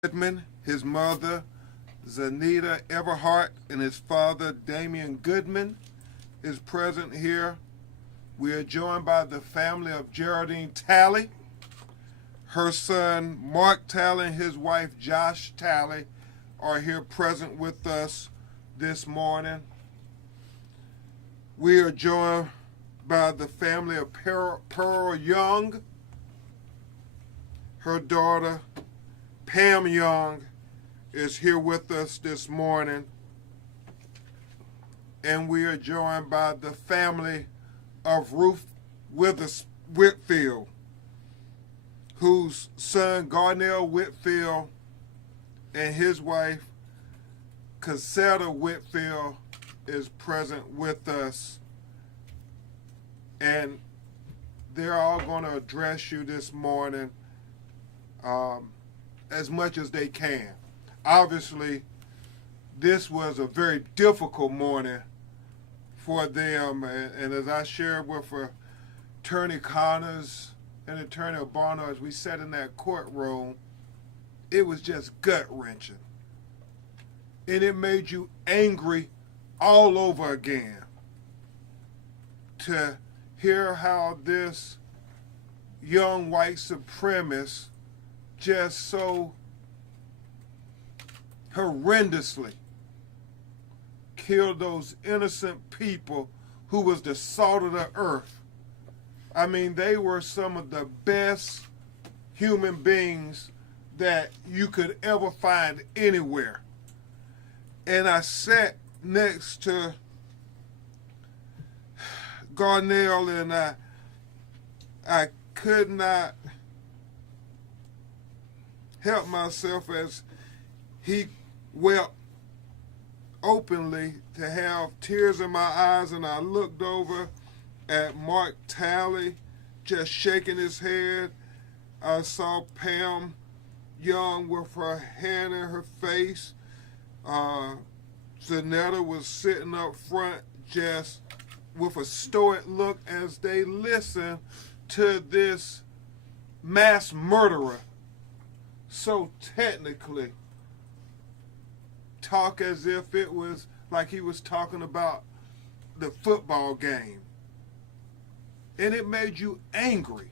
Goodman, his mother, Zanita Everhart, and his father, Damian Goodman, is present here. We are joined by the family of Geraldine Talley. Her son, Mark Talley, and his wife, Josh Talley, are here present with us this morning. We are joined by the family of Pearl Young. Her daughter, Pam Young, is here with us this morning. And we are joined by the family of Ruth Whitfield, whose son, Garnell Whitfield, and his wife, Cassetta Whitfield, is present with us. And they're all going to address you this morning as much as they can. Obviously, this was a very difficult morning for them, and as I shared with Attorney Connors and Attorney Obano as we sat in that courtroom, it was just gut-wrenching. And it made you angry all over again to hear how this young white supremacist just so horrendously killed those innocent people who was the salt of the earth. I mean, they were some of the best human beings that you could ever find anywhere. And I sat next to Garnell, and I could not help myself as he wept openly, to have tears in my eyes, and I looked over at Mark Talley just shaking his head. I saw Pam Young with her hand in her face. Zanetta was sitting up front just with a stoic look as they listened to this mass murderer so technically talk as if it was like he was talking about the football game. And it made you angry.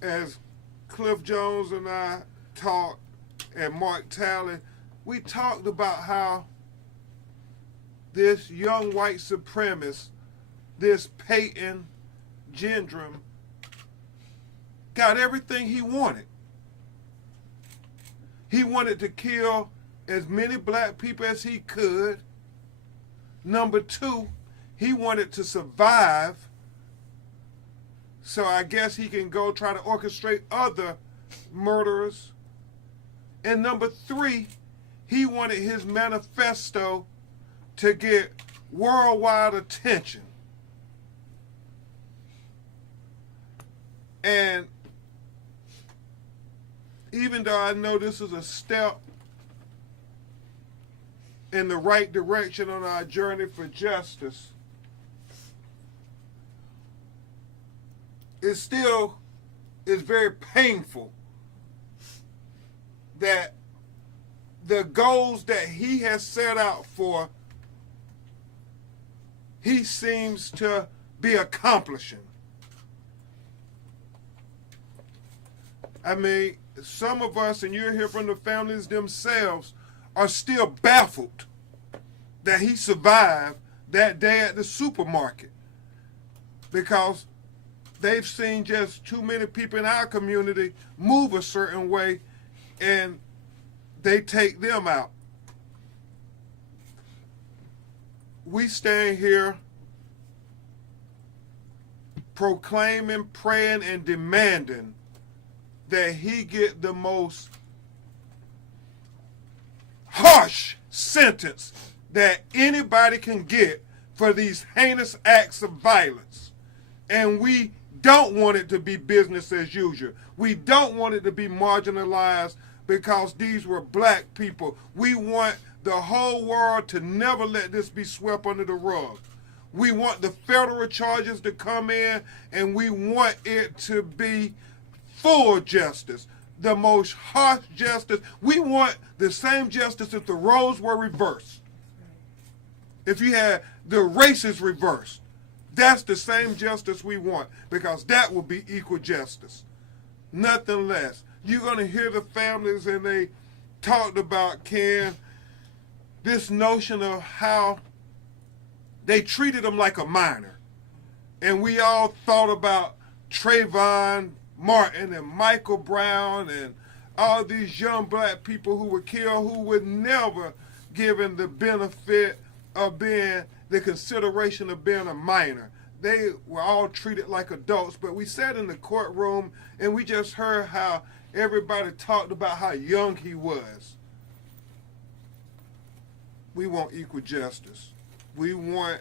As Cliff Jones and I talked, and Mark Talley, we talked about how this young white supremacist, this Peyton Gendron, got everything he wanted. He wanted to kill as many black people as he could. Number two, he wanted to survive, so I guess he can go try to orchestrate other murderers. And number three, he wanted his manifesto to get worldwide attention. And even though I know this is a step in the right direction on our journey for justice, it still is very painful that the goals that he has set out for, he seems to be accomplishing. I mean, some of us, and you'll hear from the families themselves, are still baffled that he survived that day at the supermarket, because they've seen just too many people in our community move a certain way, and they take them out. We stand here proclaiming, praying, and demanding that he get the most harsh sentence that anybody can get for these heinous acts of violence. And we don't want it to be business as usual. We don't want it to be marginalized because these were black people. We want the whole world to never let this be swept under the rug. We want the federal charges to come in, and we want it to be full justice. the most harsh justice. We want the same justice if the roles were reversed. If you had the races reversed, that's the same justice we want, because that will be equal justice. Nothing less. You're going to hear the families, and they talked about, Ken, this notion of how they treated them like a minor. And we all thought about Trayvon Martin and Michael Brown and all these young black people who were killed, who were never given the benefit of being, the consideration of being a minor. They were all treated like adults, but we sat in the courtroom and we just heard how everybody talked about how young he was. We want equal justice. We want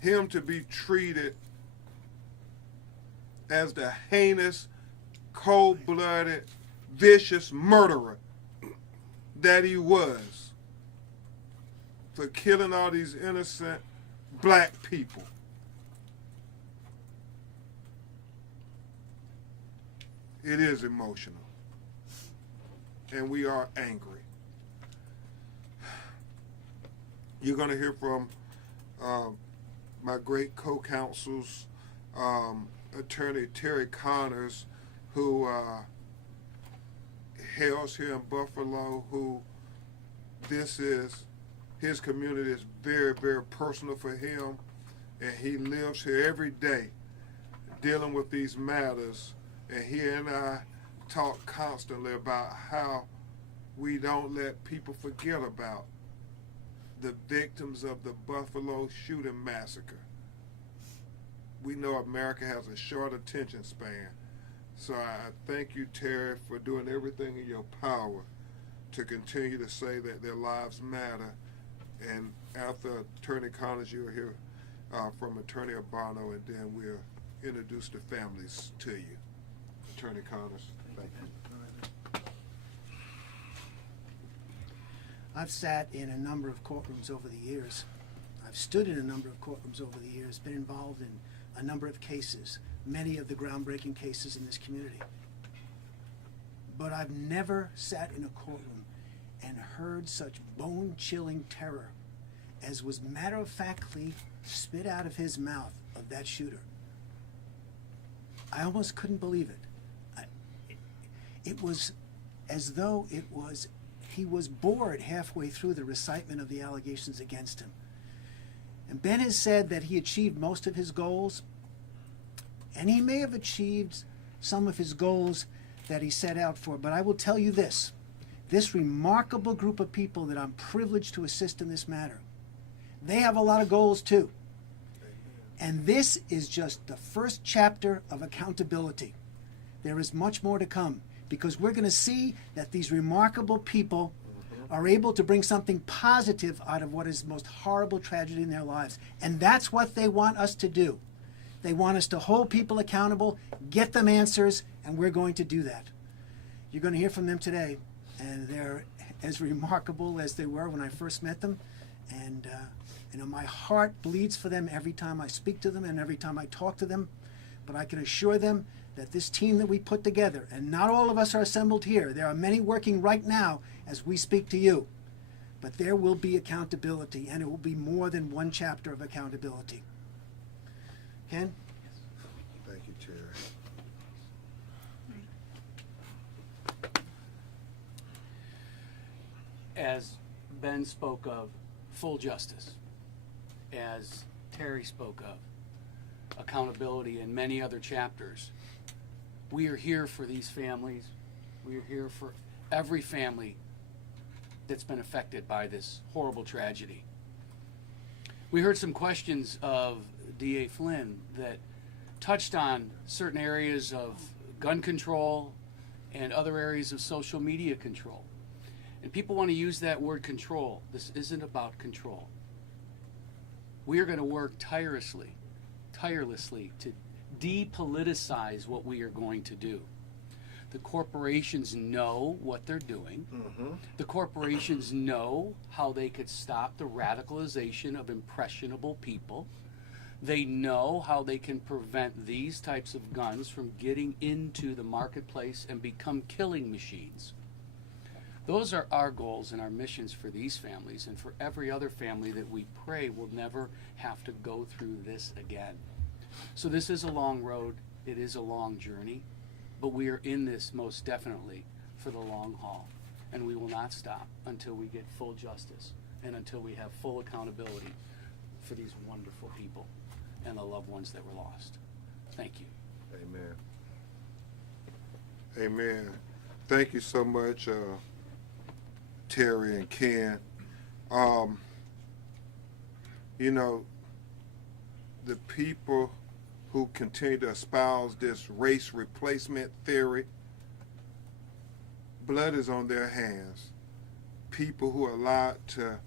him to be treated as the heinous, cold-blooded, vicious murderer that he was for killing all these innocent black people. It is emotional, and we are angry. You're going to hear from my great co-counsels, Attorney Terry Connors, who hails here in Buffalo, who this is, his community is very, very personal for him, and he lives here every day dealing with these matters. And he and I talk constantly about how we don't let people forget about the victims of the Buffalo shooting massacre. We know America has a short attention span. So I thank you, Terry, for doing everything in your power to continue to say that their lives matter. And after Attorney Connors, you'll hear from Attorney Urbano, and then we'll introduce the families to you. Attorney Connors. Thank you. I've sat in a number of courtrooms over the years. I've stood in a number of courtrooms over the years, been involved in a number of cases, many of the groundbreaking cases in this community. But I've never sat in a courtroom and heard such bone-chilling terror as was matter-of-factly spit out of his mouth of that shooter. I almost couldn't believe it. It was as though he was bored halfway through the recitement of the allegations against him. And Ben has said that he achieved most of his goals, and he may have achieved some of his goals that he set out for, but I will tell you this remarkable group of people that I'm privileged to assist in this matter, they have a lot of goals too. And this is just the first chapter of accountability. There is much more to come, because we're going to see that these remarkable people are able to bring something positive out of what is the most horrible tragedy in their lives. And that's what they want us to do. They want us to hold people accountable, get them answers, and we're going to do that. You're going to hear from them today, and they're as remarkable as they were when I first met them. And my heart bleeds for them every time I speak to them and every time I talk to them. But I can assure them that this team that we put together, and not all of us are assembled here, there are many working right now as we speak to you, but there will be accountability, and it will be more than one chapter of accountability. Ken? Thank you, Terry. As Ben spoke of full justice, as Terry spoke of accountability and many other chapters, we are here for these families. We are here for every family that's been affected by this horrible tragedy. We heard some questions of D.A. Flynn that touched on certain areas of gun control and other areas of social media control. And people want to use that word control. This isn't about control. We are going to work tirelessly to depoliticize what we are going to do. The corporations know what they're doing. The corporations know how they could stop the radicalization of impressionable people. They know how they can prevent these types of guns from getting into the marketplace and become killing machines. Those are our goals and our missions for these families and for every other family that we pray will never have to go through this again. So this is a long road. It is a long journey, but we are in this most definitely for the long haul, and we will not stop until we get full justice and until we have full accountability for these wonderful people and the loved ones that were lost. Thank you. Amen. Amen. Thank you so much, Terry and Ken. You know, the people who continue to espouse this race replacement theory, blood is on their hands. People who are allowed to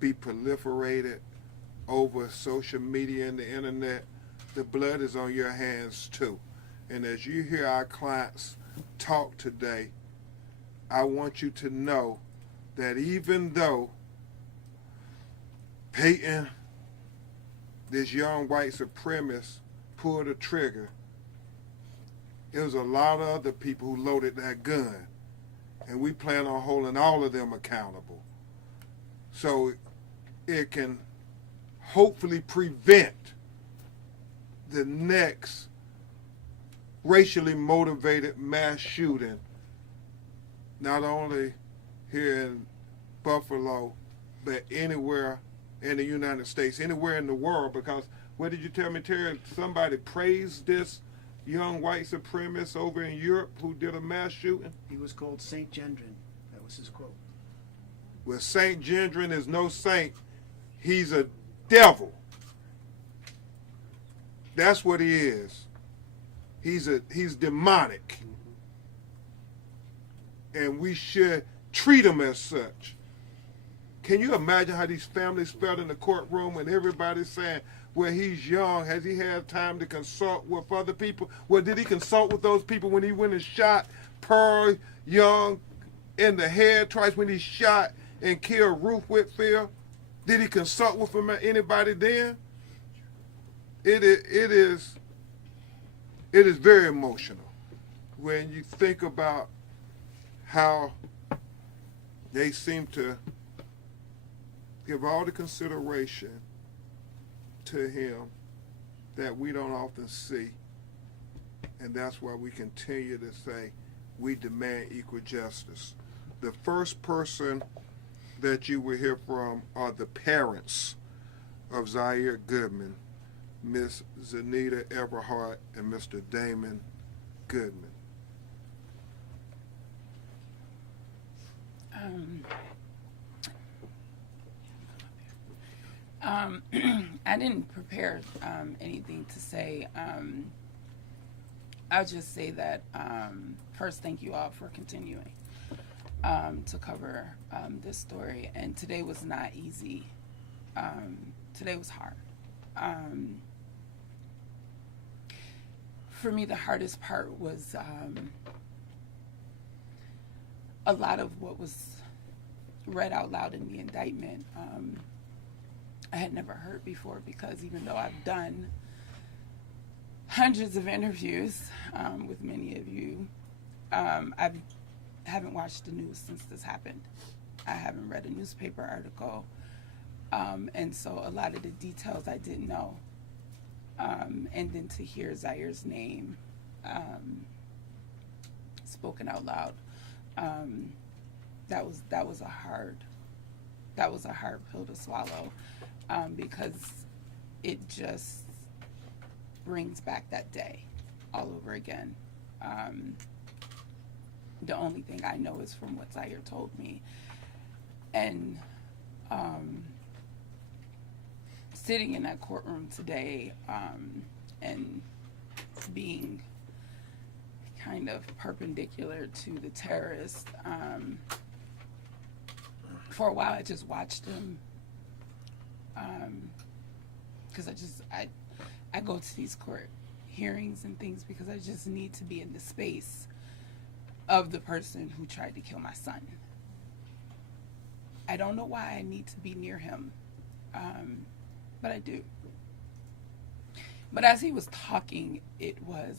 be proliferated over social media and the internet, the blood is on your hands too. And as you hear our clients talk today, I want you to know that even though Peyton, this young white supremacist, pulled the trigger, there was a lot of other people who loaded that gun. And we plan on holding all of them accountable. So it can hopefully prevent the next racially motivated mass shooting, not only here in Buffalo, but anywhere in the United States, anywhere in the world, because what did you tell me, Terry? Somebody praised this young white supremacist over in Europe who did a mass shooting? He was called Saint Gendron. That was his quote. Well, Saint Gendron is no saint. He's a devil. That's what he is. He's demonic. And we should treat him as such. Can you imagine how these families felt in the courtroom and everybody's saying, well, he's young. Has he had time to consult with other people? Well, did he consult with those people when he went and shot Pearl Young in the head twice, when he shot and killed Ruth Whitfield? Did he consult with anybody then? It is very emotional when you think about how they seem to give all the consideration to him that we don't often see. And that's why we continue to say we demand equal justice. The first person that you will hear from are the parents of Zaire Goodman, Miss Zanita Everhart and Mr. Damon Goodman. I didn't prepare anything to say. I'll just say that first, thank you all for continuing to cover this story. And today was not easy. Today was hard. For me, the hardest part was a lot of what was read out loud in the indictment. I had never heard before, because even though I've done hundreds of interviews with many of you, I haven't watched the news since this happened. I haven't read a newspaper article, and so a lot of the details I didn't know. And then to hear Zaire's name spoken out loud, that was a hard pill to swallow. Because it just brings back that day all over again. The only thing I know is from what Zaire told me. And sitting in that courtroom today and being kind of perpendicular to the terrorist, for a while I just watched him. Because I go to these court hearings and things because I just need to be in the space of the person who tried to kill my son. I don't know why I need to be near him, but I do. But as he was talking, it was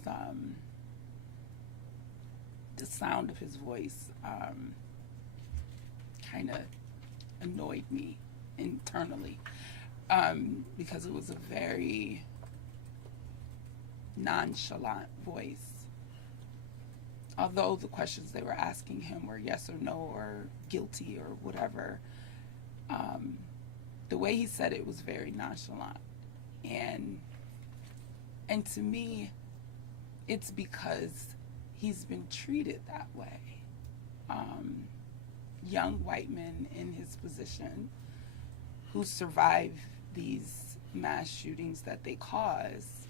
the sound of his voice kind of annoyed me internally, because it was a very nonchalant voice. Although the questions they were asking him were yes or no or guilty or whatever, the way he said it was very nonchalant. And to me, it's because he's been treated that way. Young white men in his position who survive these mass shootings that they cause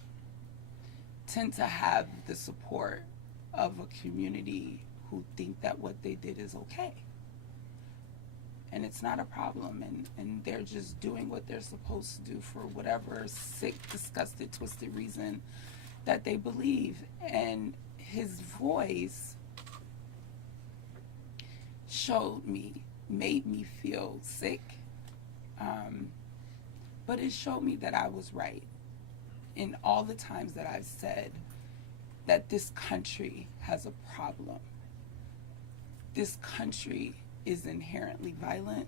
tend to have the support of a community who think that what they did is okay. And it's not a problem, and they're just doing what they're supposed to do for whatever sick, disgusted, twisted reason that they believe. And his voice made me feel sick, but it showed me that I was right in all the times that I've said that this country has a problem. This country is inherently violent.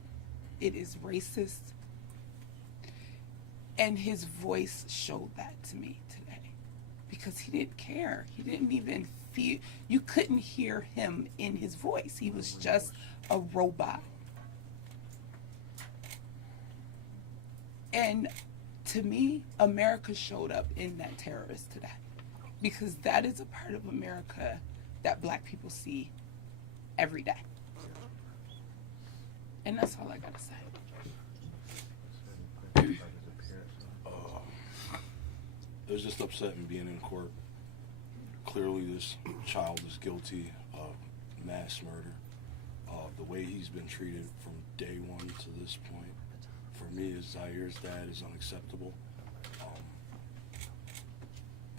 It is racist. And his voice showed that to me today, because he didn't care. He didn't even feel, you couldn't hear him in his voice. He was just a robot. And to me, America showed up in that terrorist today, because that is a part of America that black people see every day. And that's all I gotta say. It was just upsetting being in court. Clearly this child is guilty of mass murder. The way he's been treated from day one to this point, for me as Zaire's dad, is unacceptable.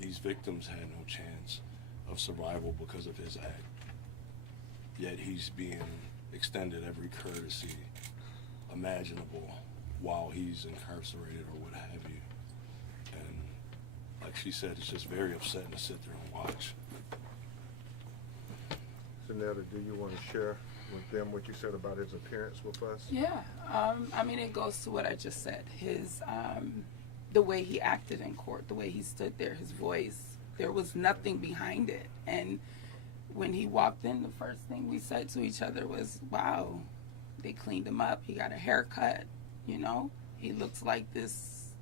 These victims had no chance of survival because of his act. Yet he's being extended every courtesy imaginable while he's incarcerated or what have you. And like she said, it's just very upsetting to sit there and watch. Zanetta, do you want to share with them what you said about his appearance with us? Yeah, I mean, it goes to what I just said. His, the way he acted in court, the way he stood there, his voice, there was nothing behind it. And when he walked in, the first thing we said to each other was, wow, they cleaned him up. He got a haircut, you know? He looks like this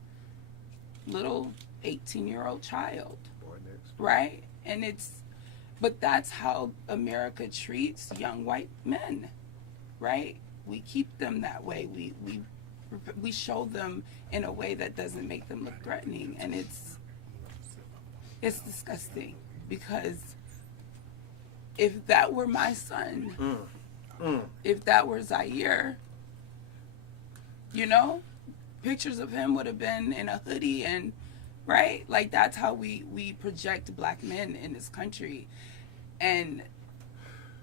little 18-year-old child, Boy next. right? And but that's how America treats young white men, right? We keep them that way. We show them in a way that doesn't make them look threatening, and it's disgusting, because if that were my son, if that were Zaire, you know, pictures of him would have been in a hoodie, and right, like that's how we project black men in this country, and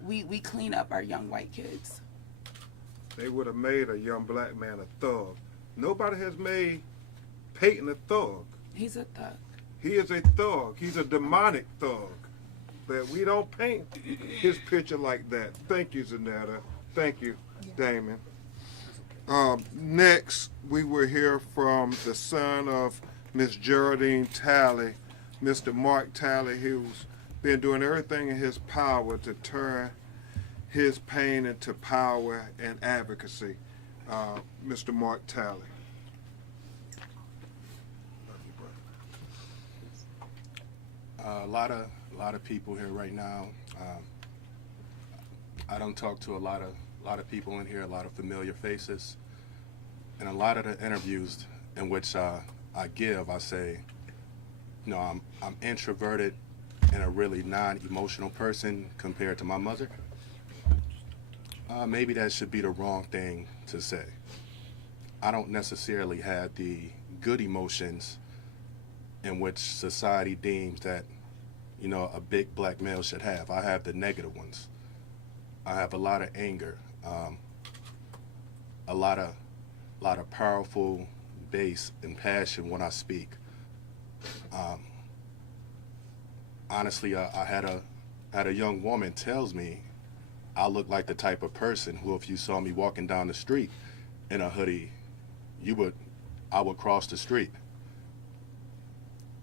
we clean up our young white kids. They would have made a young black man a thug. Nobody has made Peyton a thug. He's a thug. He is a thug. He's a demonic thug. But we don't paint his picture like that. Thank you, Zanetta. Thank you, Damon. Next, we will hear from the son of Miss Geraldine Talley, Mr. Mark Talley, who's been doing everything in his power to turn his pain into power and advocacy. Mr. Mark Talley. A lot of people here right now. I don't talk to a lot of people in here, a lot of familiar faces, and a lot of the interviews in which I give, I say, you know, I'm introverted and a really non-emotional person compared to my mother. Maybe that should be the wrong thing to say. I don't necessarily have the good emotions in which society deems that, you know, a big black male should have. I have the negative ones. I have a lot of anger, a lot of powerful bass and passion when I speak. Honestly, I had a young woman tells me I look like the type of person who, if you saw me walking down the street in a hoodie, I would cross the street.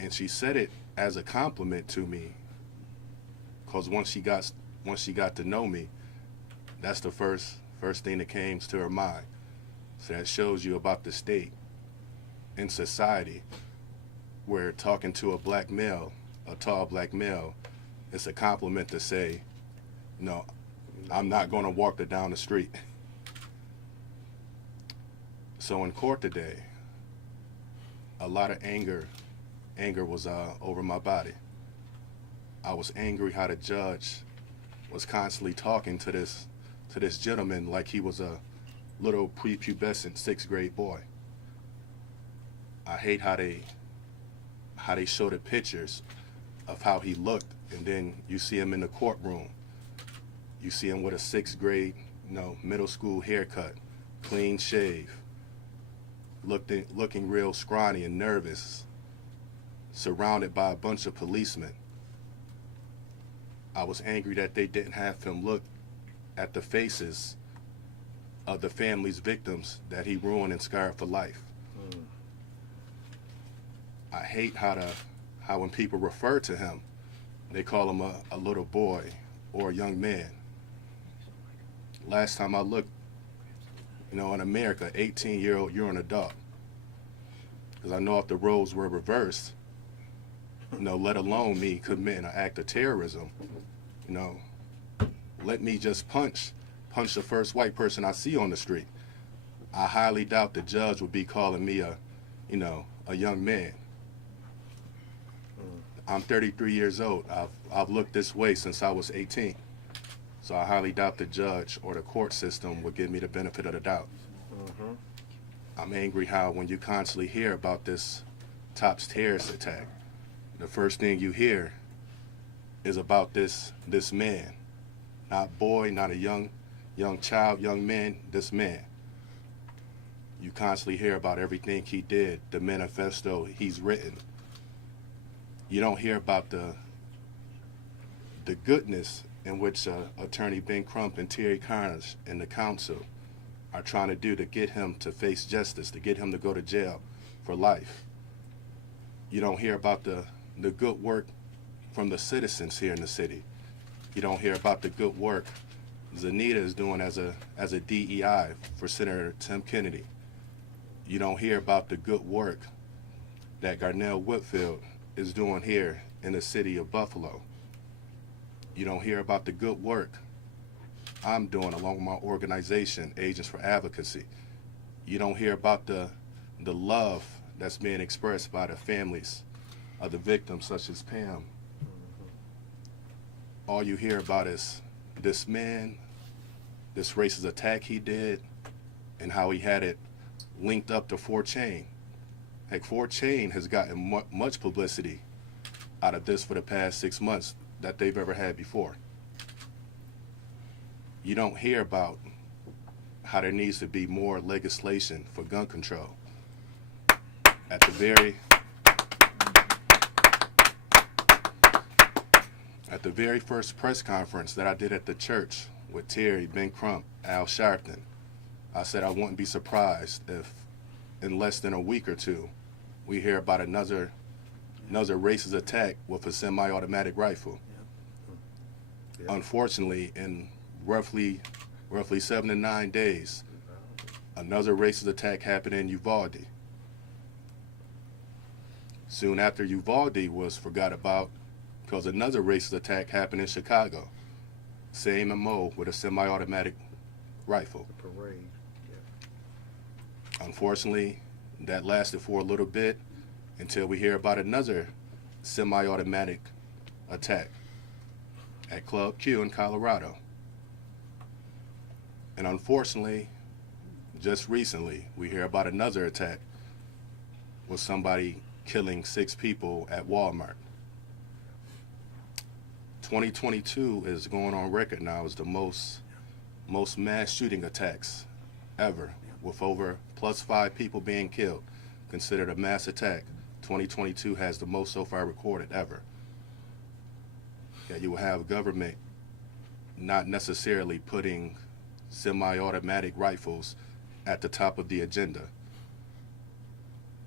And she said it as a compliment to me, because once she got to know me, that's the first thing that came to her mind. So that shows you about the state in society, where talking to a black male, a tall black male, it's a compliment to say, no, I'm not going to walk her down the street. So in court today, a lot of anger was over my body. I was angry how the judge was constantly talking to this gentleman like he was a little prepubescent 6th grade boy. I hate how they show the pictures of how he looked, and then you see him in the courtroom. You see him with a 6th grade, middle school haircut, clean shave, looking real scrawny and nervous, surrounded by a bunch of policemen. I was angry that they didn't have him look at the faces of the family's victims that he ruined and scarred for life. I hate how when people refer to him, they call him a little boy or a young man. Last time I looked, in America, 18-year-old, you're an adult. Because I know if the roles were reversed, let alone me committing an act of terrorism, let me just punch the first white person I see on the street. I highly doubt the judge would be calling me a young man. I'm 33 years old. I've looked this way since I was 18. So I highly doubt the judge or the court system would give me the benefit of the doubt. I'm angry how when you constantly hear about this Tops terrorist attack, the first thing you hear is about this man. Not boy, not a young child, young man, this man. You constantly hear about everything he did, the manifesto he's written. You don't hear about the goodness in which Attorney Ben Crump and Terry Carnage and the council are trying to do to get him to face justice, to get him to go to jail for life. You don't hear about the good work from the citizens here in the city. You don't hear about the good work Zanita is doing as a DEI for Senator Tim Kennedy. You don't hear about the good work that Garnell Whitfield is doing here in the city of Buffalo. You don't hear about the good work I'm doing along with my organization, Agents for Advocacy. You don't hear about the love that's being expressed by the families of the victims, such as Pam. All you hear about is this man, this racist attack he did, and how he had it linked up to 4Chain. Heck, 4Chain has gotten much publicity out of this for the past 6 months that they've ever had before. You don't hear about how there needs to be more legislation for gun control. At the very first press conference that I did at the church with Terry, Ben Crump, Al Sharpton, I said I wouldn't be surprised if in less than a week or two we hear about another racist attack with a semi-automatic rifle. Yeah. Unfortunately, in roughly 7 to 9 days, another racist attack happened in Uvalde. Soon after Uvalde was forgot about, because another racist attack happened in Chicago. Same MO with a semi-automatic rifle. Parade. Yeah. Unfortunately, that lasted for a little bit until we hear about another semi-automatic attack at Club Q in Colorado. And unfortunately, just recently, we hear about another attack with somebody killing 6 people at Walmart. 2022 is going on record now as the most mass shooting attacks ever, with over +5 people being killed, considered a mass attack 2022 has the most so far recorded ever. That you will have government not necessarily putting semi-automatic rifles at the top of the agenda.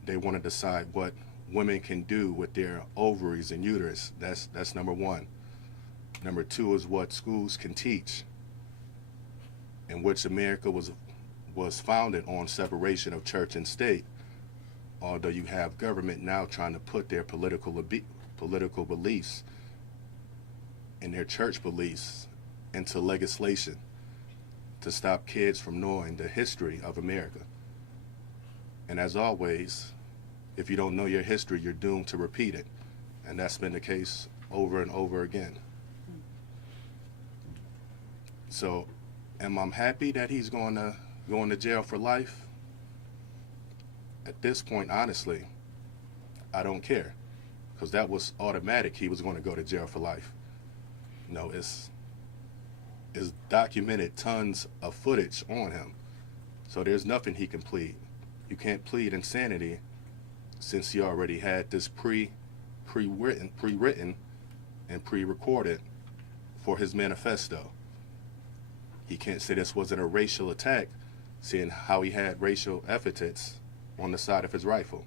They want to decide what women can do with their ovaries and uterus. That's number one. Number two is what schools can teach, in which America was founded on separation of church and state, although you have government now trying to put their political beliefs and their church beliefs into legislation to stop kids from knowing the history of America. And as always, if you don't know your history, you're doomed to repeat it. And that's been the case over and over again. So, am I happy that he's going to jail for life? At this point, honestly, I don't care, because that was automatic. He was going to go to jail for life. You know, it's documented tons of footage on him. So there's nothing he can plead. You can't plead insanity since he already had this pre-written and pre-recorded for his manifesto. He can't say this wasn't a racial attack, seeing how he had racial epithets on the side of his rifle.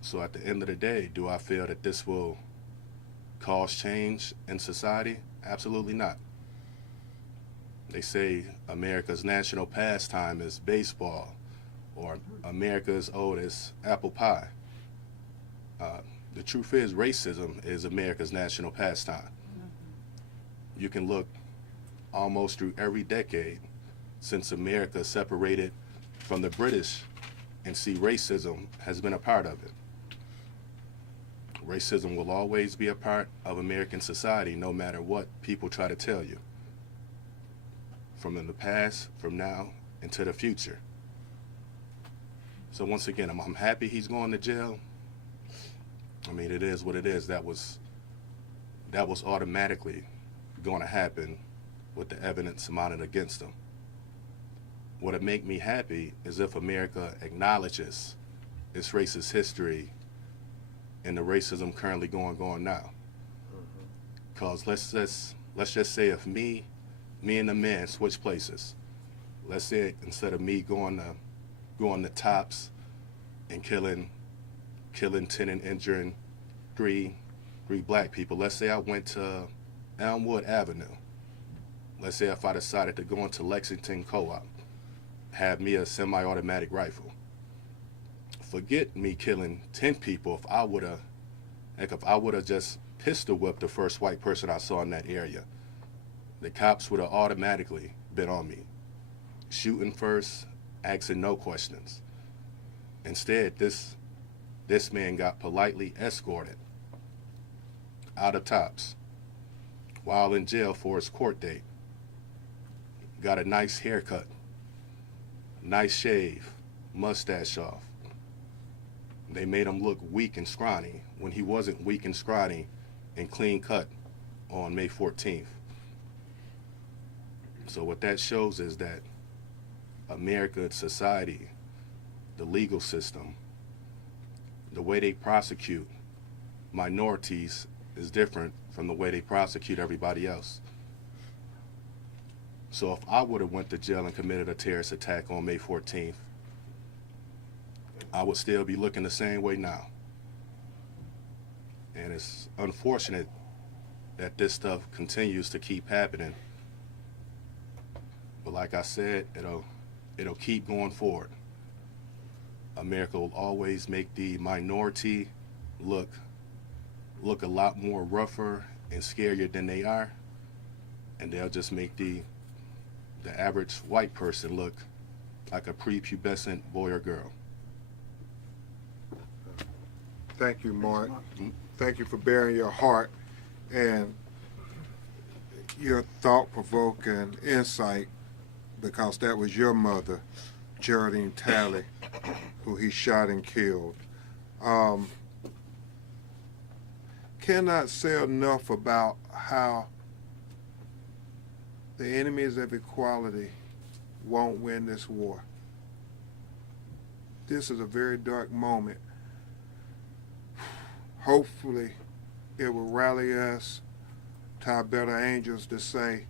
So at the end of the day, do I feel that this will cause change in society? Absolutely not. They say America's national pastime is baseball, or America's oldest apple pie. The truth is, racism is America's national pastime. You can look almost through every decade since America separated from the British and see racism has been a part of it. Racism will always be a part of American society, no matter what people try to tell you. From in the past, from now, into the future. So once again, I'm happy he's going to jail. I mean, it is what it is. That was automatically going to happen with the evidence mounted against him. What'd make me happy is if America acknowledges its racist history and the racism currently going on now. Because let's just say if me and the man switch places. Let's say instead of me going to Tops and killing 10 and injuring three black people. Let's say I went to Elmwood Avenue. Let's say if I decided to go into Lexington Co-op, have me a semi-automatic rifle. Forget me killing 10 people. If I would have just pistol whipped the first white person I saw in that area, the cops would have automatically been on me, shooting first, asking no questions. Instead, this man got politely escorted out of Tops while in jail for his court date. Got a nice haircut, nice shave, mustache off. They made him look weak and scrawny when he wasn't weak and scrawny and clean cut on May 14th. So what that shows is that America, society, the legal system, the way they prosecute minorities is different from the way they prosecute everybody else. So if I would have went to jail and committed a terrorist attack on May 14th, I would still be looking the same way now. And it's unfortunate that this stuff continues to keep happening. But like I said, it'll keep going forward. America will always make the minority look a lot more rougher and scarier than they are, and they'll just make the average white person look like a prepubescent boy or girl. Thank you, Mark. Thank you for bearing your heart and your thought-provoking insight, because that was your mother, Geraldine Talley, who he shot and killed. Cannot say enough about how the enemies of equality won't win this war. this is a very dark moment. Hopefully, it will rally us to our better angels to say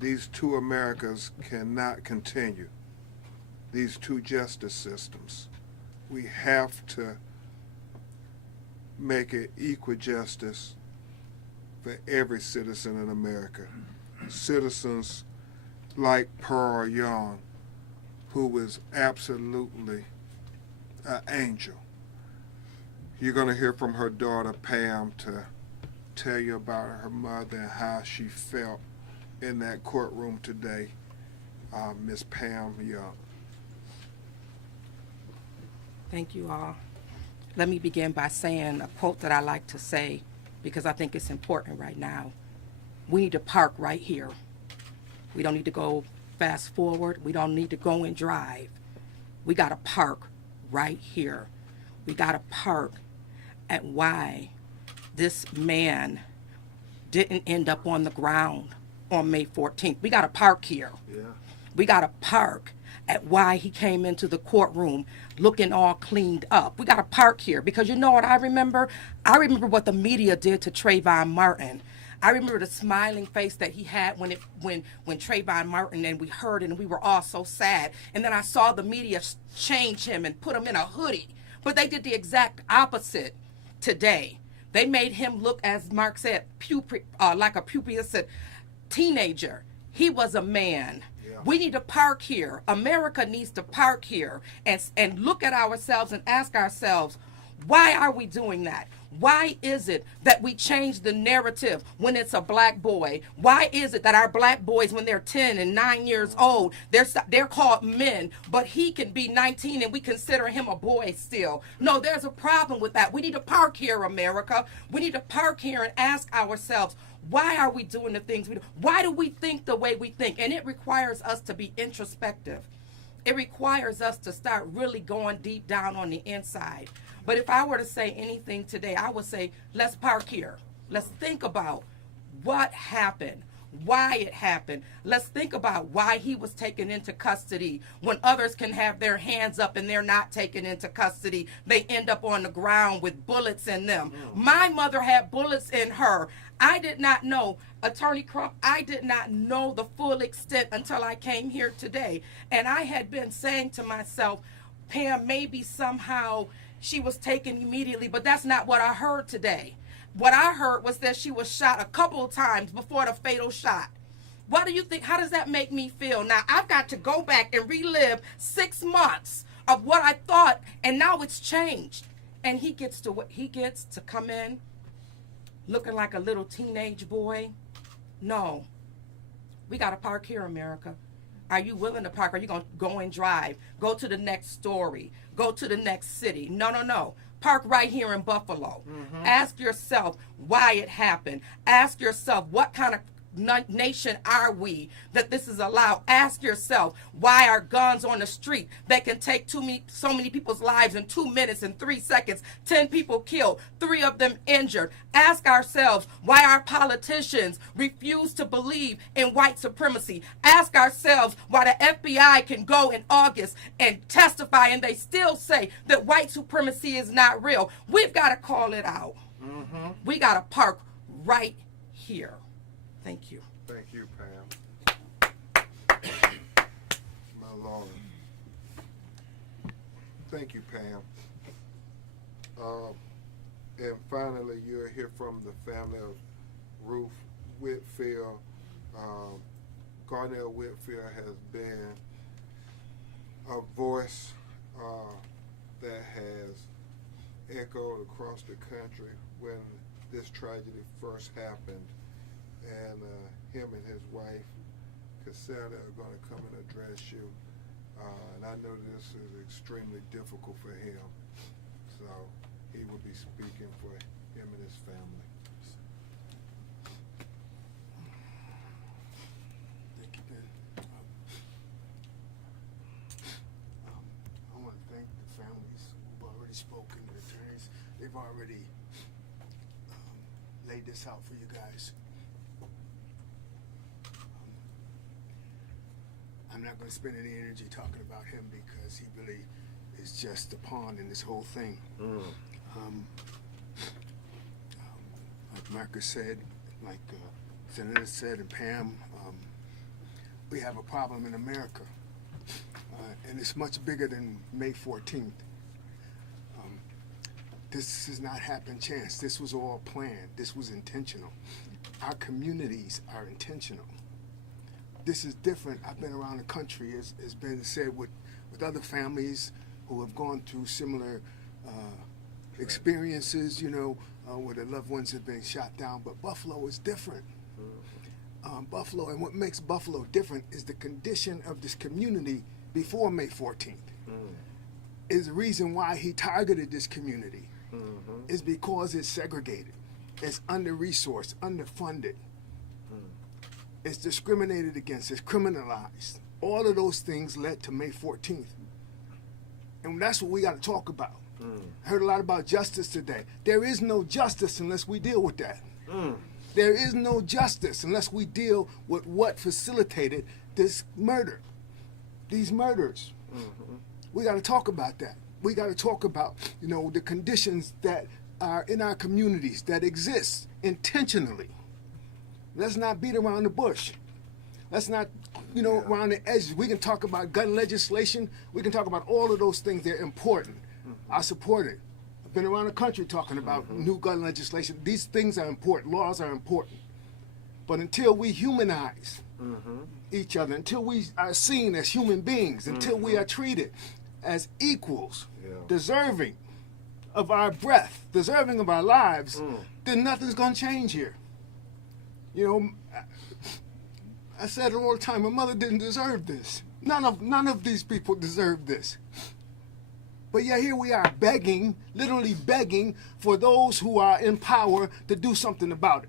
these two Americas cannot continue. These two justice systems. We have to make it equal justice for every citizen in America. Citizens like Pearl Young, who was absolutely an angel. You're going to hear from her daughter Pam to tell you about her mother and how she felt in that courtroom today. Miss Pam Young. Thank you all. Let me begin by saying a quote that I like to say because I think it's important right now. We need to park right here. We don't need to go fast forward. We don't need to go and drive. We got to park right here. We got to park at why this man didn't end up on the ground on May 14th. We got to park here. Yeah. We got to park at why he came into the courtroom looking all cleaned up. We got to park here because you know what I remember? I remember what the media did to Trayvon Martin. I remember the smiling face that he had when Trayvon Martin, and we heard it and we were all so sad. And then I saw the media change him and put him in a hoodie. But they did the exact opposite today. They made him look, as Mark said, like a pubescent teenager. He was a man. Yeah. We need to park here. America needs to park here and look at ourselves and ask ourselves, why are we doing that? Why is it that we change the narrative when it's a black boy? Why is it that our black boys, when they're 10 and 9 years old, they're called men, but he can be 19 and we consider him a boy still? No, there's a problem with that. We need to park here, America. We need to park here and ask ourselves, why are we doing the things we do? Why do we think the way we think? And it requires us to be introspective. It requires us to start really going deep down on the inside. But if I were to say anything today, I would say, let's park here. Let's think about what happened, why it happened. Let's think about why he was taken into custody when others can have their hands up and they're not taken into custody. They end up on the ground with bullets in them. My mother had bullets in her. I did not know, Attorney Crump, I did not know the full extent until I came here today. And I had been saying to myself, Pam, maybe somehow she was taken immediately, but that's not what I heard today. What I heard was that she was shot a couple of times before the fatal shot. What do you think? How does that make me feel? Now, I've got to go back and relive 6 months of what I thought, and now it's changed. And he gets to come in looking like a little teenage boy. No. We got to park here, America. Are you willing to park? Are you going to go and drive? Go to the next story. Go to the next city. No. Park right here in Buffalo. Mm-hmm. Ask yourself why it happened. Ask yourself what kind of nation are we that this is allowed? Ask yourself, why are guns on the street that can take so many people's lives in 2 minutes and 3 seconds? 10 people killed, 3 of them injured. Ask ourselves why our politicians refuse to believe in white supremacy. Ask ourselves why the FBI can go in August and testify and they still say that white supremacy is not real. We've got to call it out. Mm-hmm. We got to park right here. Thank you. Thank you, Pam. My Lord. Thank you, Pam. And finally, you'll hear from the family of Ruth Whitfield. Garnell Whitfield has been a voice that has echoed across the country when this tragedy first happened. And him and his wife, Cassetta, are going to come and address you. And I know this is extremely difficult for him. So he will be speaking for him and his family. Thank you, Ben. I want to thank the families who've already spoken, the attorneys. They've already laid this out for you guys. I'm not going to spend any energy talking about him because he really is just a pawn in this whole thing. Like Marcus said, like Senator said, and Pam, we have a problem in America, and it's much bigger than May 14th. This has not happened chance. This was all planned. This was intentional. Our communities are intentional. This is different. I've been around the country, as has been said, with other families who have gone through similar experiences, you know, where their loved ones have been shot down. But Buffalo is different. Buffalo, and what makes Buffalo different is the condition of this community before May 14th. Is the reason why he targeted this community. Is because it's segregated, it's under-resourced, underfunded, it's discriminated against, it's criminalized. All of those things led to May 14th. And that's what we got to talk about. I heard a lot about justice today. There is no justice unless we deal with that. There is no justice unless we deal with what facilitated this murder, these murders. We got to talk about that. We got to talk about, you know, the conditions that are in our communities that exist intentionally. Let's not beat around the bush. Let's not, you know, around the edges. We can talk about gun legislation. We can talk about all of those things. They're important. I support it. I've been around the country talking about new gun legislation. These things are important. Laws are important. But until we humanize each other, until we are seen as human beings, until we are treated as equals, deserving of our breath, deserving of our lives, then nothing's gonna change here. You know, I said it all the time, my mother didn't deserve this. None of these people deserve this. But yet here we are begging, literally begging for those who are in power to do something about it.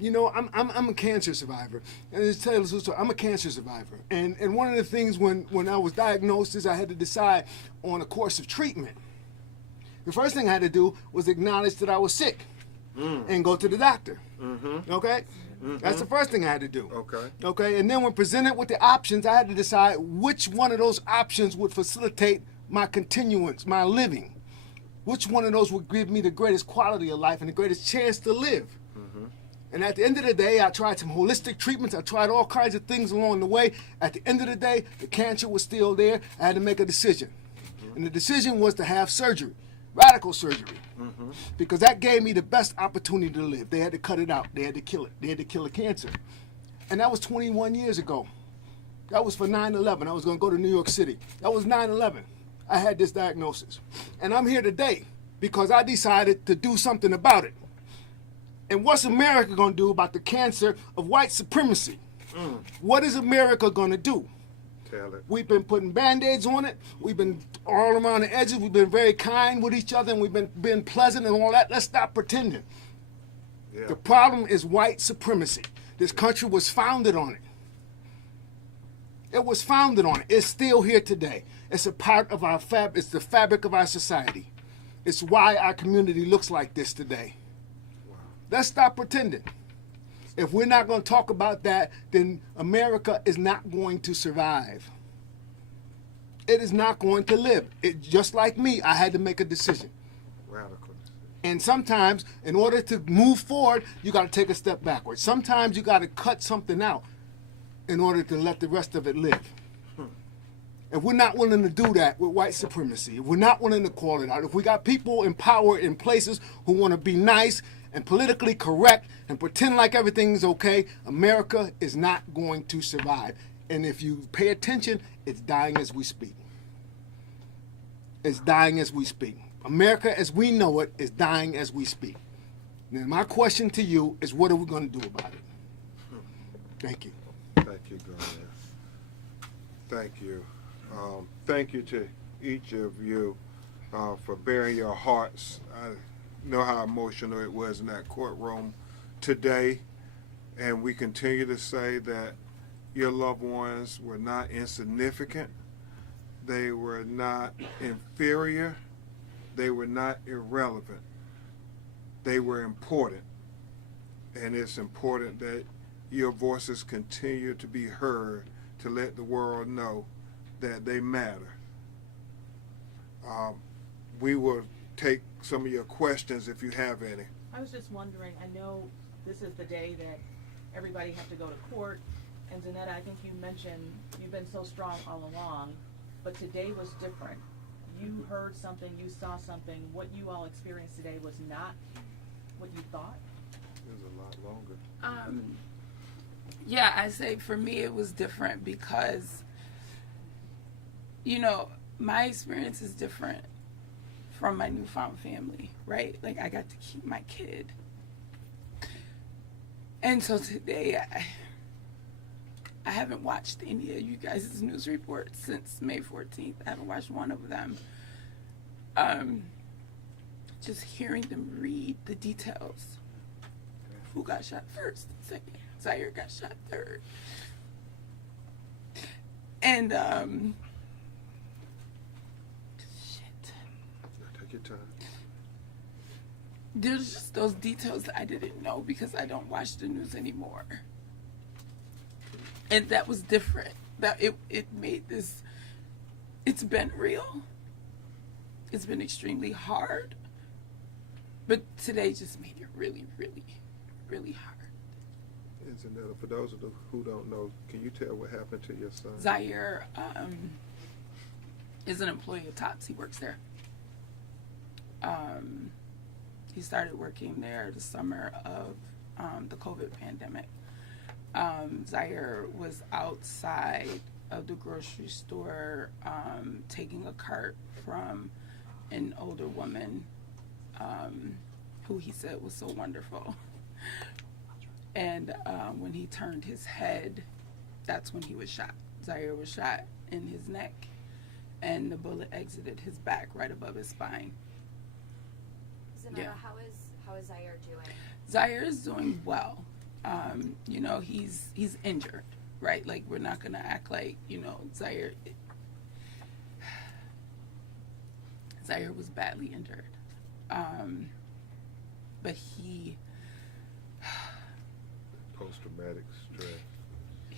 You know, I'm a cancer survivor, and it's tell you the story. I'm a cancer survivor, and one of the things when I was diagnosed is I had to decide on a course of treatment. The first thing I had to do was acknowledge that I was sick, and go to the doctor. Okay, that's the first thing I had to do. Okay, and then when presented with the options, I had to decide which one of those options would facilitate my continuance, my living. Which one of those would give me the greatest quality of life and the greatest chance to live. And at the end of the day, I tried some holistic treatments. I tried all kinds of things along the way. At the end of the day, the cancer was still there. I had to make a decision. And the decision was to have surgery, radical surgery, because that gave me the best opportunity to live. They had to cut it out. They had to kill it. They had to kill the cancer. And that was 21 years ago. That was for 9/11. I was going to go to New York City. That was 9/11. I had this diagnosis. And I'm here today because I decided to do something about it. And what's America going to do about the cancer of white supremacy? What is America going to do? Tell it. We've been putting Band-Aids on it. We've been all around the edges. We've been very kind with each other, and we've been pleasant and all that. Let's stop pretending. The problem is white supremacy. This country was founded on it. It was founded on it. It's still here today. It's a part of our it's the fabric of our society. It's why our community looks like this today. Let's stop pretending. If we're not going to talk about that, then America is not going to survive. It is not going to live. It, just like me, I had to make a decision. Radical. And sometimes, in order to move forward, you got to take a step backwards. Sometimes you got to cut something out in order to let the rest of it live. If we're not willing to do that with white supremacy, if we're not willing to call it out, if we got people in power in places who want to be nice and politically correct and pretend like everything's okay, America is not going to survive. And if you pay attention, it's dying as we speak. It's dying as we speak. America as we know it is dying as we speak. Now, my question to you is, what are we going to do about it? Thank you. Thank you, Garnett. Thank you. Thank you to each of you for bearing your hearts. I know how emotional it was in that courtroom today, and we continue to say that your loved ones were not insignificant. They were not inferior. They were not irrelevant. They were important, and it's important that your voices continue to be heard to let the world know that they matter. We will take some of your questions if you have any. I was just wondering, I know this is the day that everybody has to go to court, and Danetta, I think you mentioned you've been so strong all along, but today was different. You heard something, you saw something, what you all experienced today was not what you thought? It was a lot longer. Yeah, I say for me it was different because, you know, my experience is different from my newfound family, right? Like, I got to keep my kid. And so today, I haven't watched any of you guys' news reports since May 14th. I haven't watched one of them. Just hearing them read the details. Who got shot first, second? Zaire got shot third. And, shit. Take your time. There's just those details that I didn't know because I don't watch the news anymore. And that was different. That it made this, it's been real. It's been extremely hard. But today just made it really, really, really hard. And Zanetta, for those of who don't know, can you tell what happened to your son? Zaire is an employee of TOPS. He works there. He started working there the summer of the COVID pandemic. Zaire was outside of the grocery store taking a cart from an older woman who he said was so wonderful. And when he turned his head, that's when he was shot. Zaire was shot in his neck, and the bullet exited his back right above his spine. Zanetta, Yeah. how is Zaire doing? Zaire is doing well. You know, he's injured, right? Like, we're not gonna act like, you know, Zaire was badly injured. But Post-traumatic stress.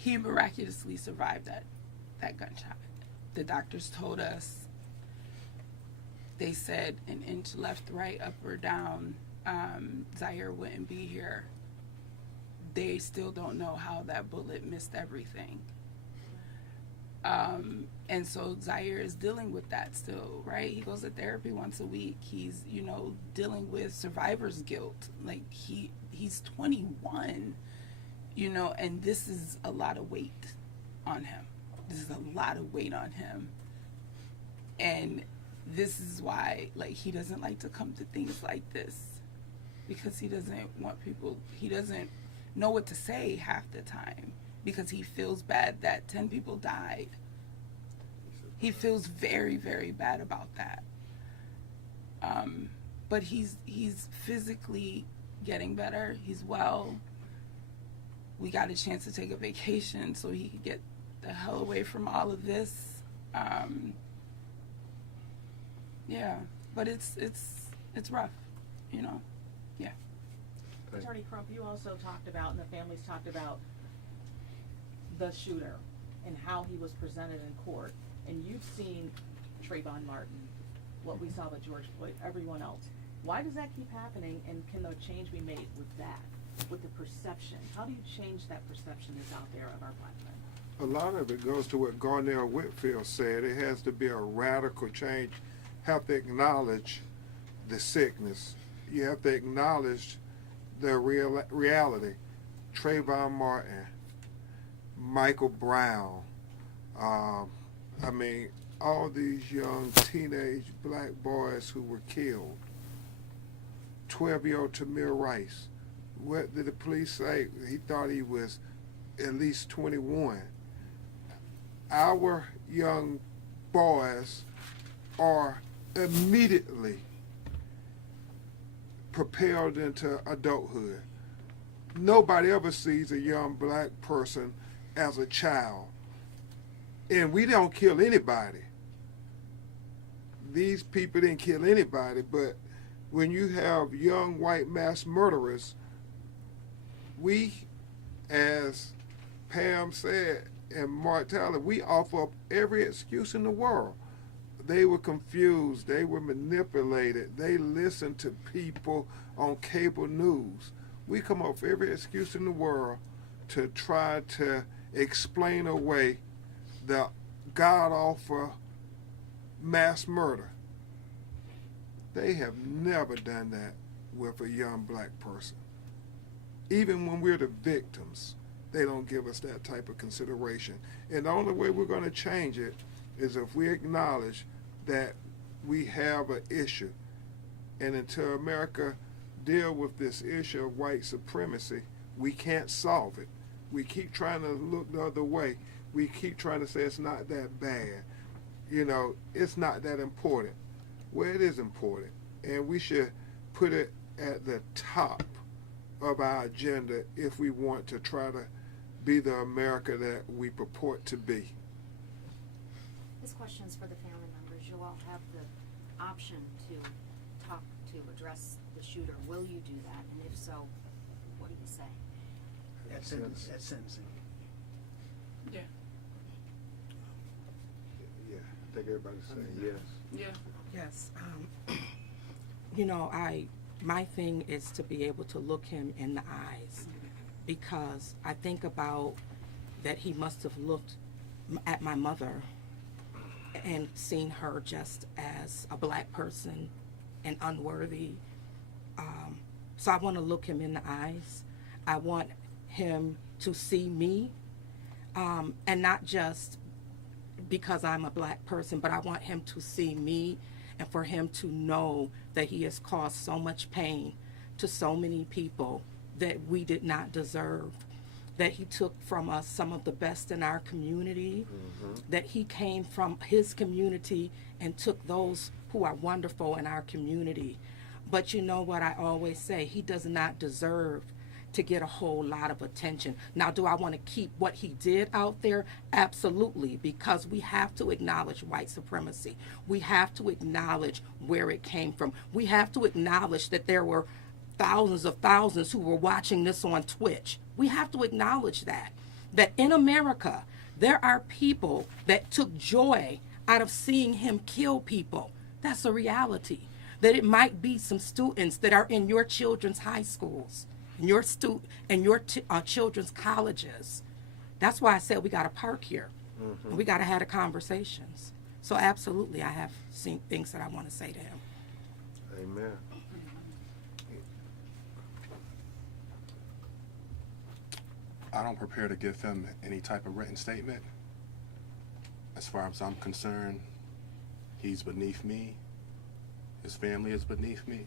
he miraculously survived that gunshot. The doctors told us, they said an inch left, right, up or down, Zaire wouldn't be here. They still don't know how that bullet missed everything. And so Zaire is dealing with that still, right? He goes to therapy once a week. He's, you know, dealing with survivor's guilt. Like, he's 21, you know, and this is a lot of weight on him. This is a lot of weight on him. And this is why, like, he doesn't like to come to things like this, because he doesn't want people, he doesn't know what to say half the time, because he feels bad that 10 people died. He feels very, very bad about that. But he's physically getting better. He's well. We got a chance to take a vacation so he could get the hell away from all of this. Yeah, but it's rough, you know. Yeah. Attorney Crump, you also talked about, and the families talked about, the shooter and how he was presented in court. And you've seen Trayvon Martin, what we saw with George Floyd, everyone else. Why does that keep happening, and can no change be made with that, with the perception? How do you change that perception that's out there of our black men? A lot of it goes to what Garnell Whitfield said. It has to be a radical change. You have to acknowledge the sickness. You have to acknowledge the reality. Trayvon Martin, Michael Brown, I mean, all these young teenage black boys who were killed. 12-year-old Tamir Rice. What did the police say? He thought he was at least 21. Our young boys are immediately propelled into adulthood. Nobody ever sees a young black person as a child. And we don't kill anybody. These people didn't kill anybody, but when you have young white mass murderers, we, as Pam said, and Mark Tyler, we offer up every excuse in the world. They were confused. They were manipulated. They listened to people on cable news. We come up with every excuse in the world to try to explain away the god-awful mass murder. They have never done that with a young black person. Even when we're the victims, they don't give us that type of consideration. And the only way we're going to change it is if we acknowledge that we have an issue. And until America deal with this issue of white supremacy, we can't solve it. We keep trying to look the other way. We keep trying to say it's not that bad. You know, it's not that important. Well, it is important. And we should put it at the top of our agenda if we want to try to be the America that we purport to be. This question is for the family members. You'll all have the option to talk to address the shooter. Will you do that? And if so, what do you say? At sentencing. Yeah. Yeah, I think everybody's saying yes. Yeah. Yes. You know, my thing is to be able to look him in the eyes, because I think about that he must have looked at my mother and seen her just as a black person and unworthy. So I want to look him in the eyes. I want him to see me, and not just because I'm a black person, but I want him to see me and for him to know that he has caused so much pain to so many people that we did not deserve, that he took from us some of the best in our community, that he came from his community and took those who are wonderful in our community. But you know what I always say, he does not deserve to get a whole lot of attention. Now, do I want to keep what he did out there? Absolutely, because we have to acknowledge white supremacy. We have to acknowledge where it came from. We have to acknowledge that there were thousands of thousands who were watching this on Twitch. We have to acknowledge that in America, there are people that took joy out of seeing him kill people. That's a reality. That it might be some students that are in your children's high schools, in your children's colleges. That's why I said we got to park here. And we got to have the conversations. So absolutely, I have seen things that I want to say to him. Amen. I don't prepare to give him any type of written statement. As far as I'm concerned, he's beneath me. His family is beneath me.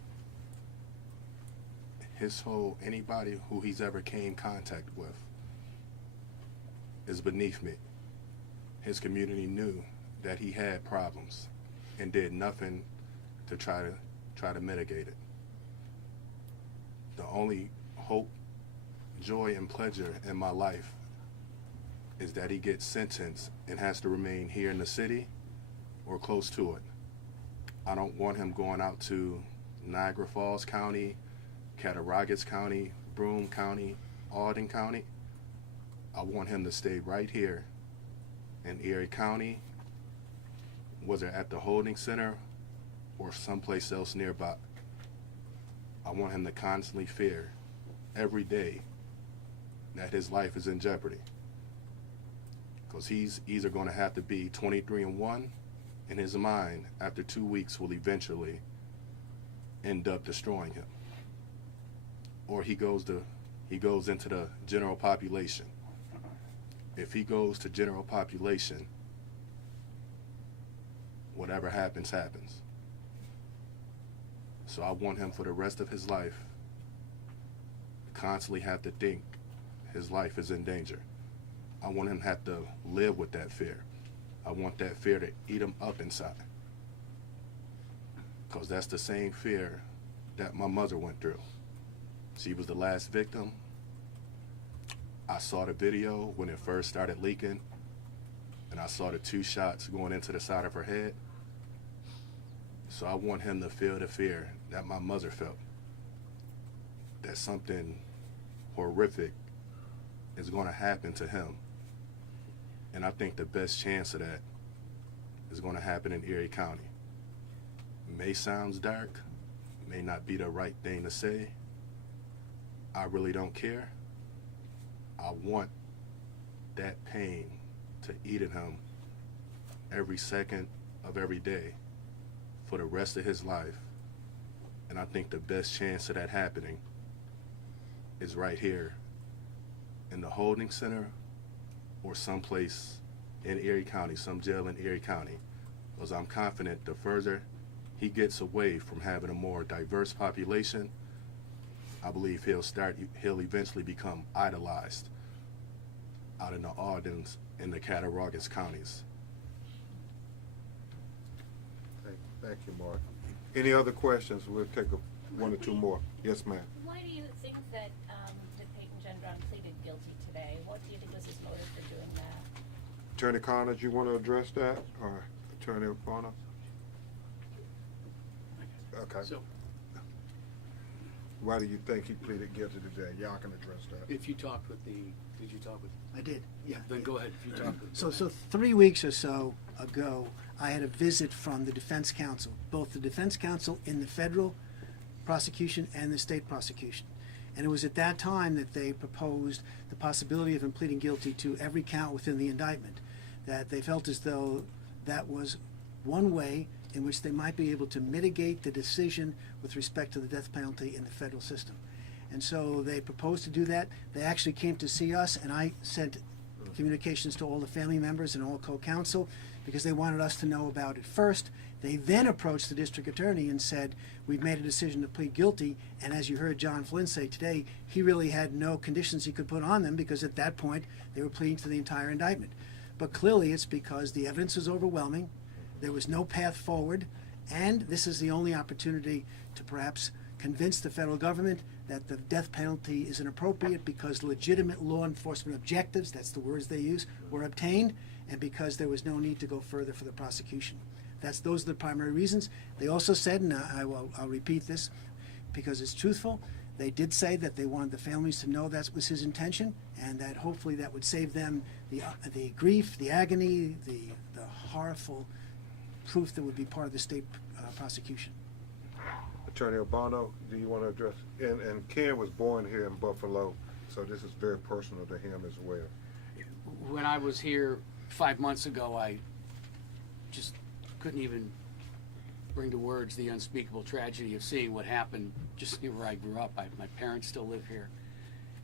Anybody who he's ever came contact with is beneath me. His community knew that he had problems and did nothing to try to mitigate it. The only hope, joy, and pleasure in my life is that he gets sentenced and has to remain here in the city or close to it. I don't want him going out to Niagara Falls County, Cattaraugus County, Broome County, Alden County. I want him to stay right here in Erie County, whether at the holding center or someplace else nearby. I want him to constantly fear every day that his life is in jeopardy, because he's either going to have to be 23-1, and his mind after 2 weeks will eventually end up destroying him, or he goes into the general population. If he goes to general population, whatever happens, happens. So I want him for the rest of his life to constantly have to think his life is in danger. I want him to have to live with that fear. I want that fear to eat him up inside, because that's the same fear that my mother went through. She was the last victim. I saw the video when it first started leaking, and I saw the 2 shots going into the side of her head. So I want him to feel the fear that my mother felt, that something horrific is going to happen to him. And I think the best chance of that is going to happen in Erie County. May sounds dark, may not be the right thing to say. I really don't care. I want that pain to eat at him every second of every day for the rest of his life. And I think the best chance of that happening is right here in the holding center or someplace in Erie County, some jail in Erie County. Because I'm confident the further he gets away from having a more diverse population, I believe he'll eventually become idolized out in the Audens and the Cattaraugus counties. Thank you, Mark. Any other questions? We'll take one or two more. Yes, ma'am. Why do you think that Peyton Gendron pleaded guilty today? What do you think was his motive for doing that? Attorney Connors, you want to address that, or Attorney O'Connor? Okay. So, Why do you think he pleaded guilty today? Y'all can address that. if you talked with did you talk with? I did, yeah. Then go ahead, if you talked with. So 3 weeks or so ago, I had a visit from the defense counsel, both the defense counsel in the federal prosecution and the state prosecution. And it was at that time that they proposed the possibility of him pleading guilty to every count within the indictment, that they felt as though that was one way in which they might be able to mitigate the decision with respect to the death penalty in the federal system. And so they proposed to do that. They actually came to see us, and I sent communications to all the family members and all co-counsel because they wanted us to know about it first. They then approached the district attorney and said, we've made a decision to plead guilty, and as you heard John Flynn say today, he really had no conditions he could put on them because at that point they were pleading to the entire indictment. But clearly it's because the evidence was overwhelming, there was no path forward, and this is the only opportunity to perhaps convince the federal government that the death penalty is inappropriate because legitimate law enforcement objectives, that's the words they use, were obtained, and because there was no need to go further for the prosecution. Those are the primary reasons. They also said, and I'll repeat this because it's truthful, they did say that they wanted the families to know that was his intention, and that hopefully that would save them the grief, the agony, the horrible proof that would be part of the state prosecution. Attorney Obano, do you want to address? And Ken was born here in Buffalo, so this is very personal to him as well. When I was here 5 months ago, I just couldn't even bring to words the unspeakable tragedy of seeing what happened just near where I grew up. My parents still live here,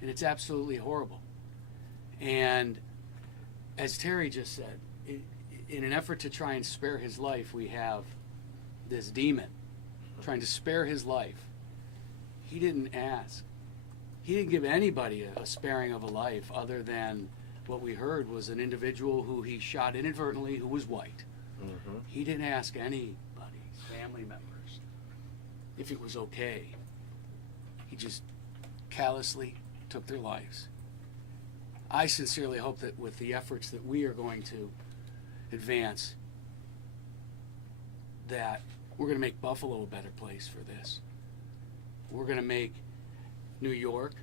and it's absolutely horrible. And as Terry just said, in an effort to try and spare his life, we have this demon trying to spare his life. He didn't ask. He didn't give anybody a sparing of a life other than what we heard was an individual who he shot inadvertently who was white. Mm-hmm. He didn't ask anybody's family members if it was okay. He just callously took their lives. I sincerely hope that with the efforts that we are going to advance, that we're going to make Buffalo a better place for this. We're going to make New York,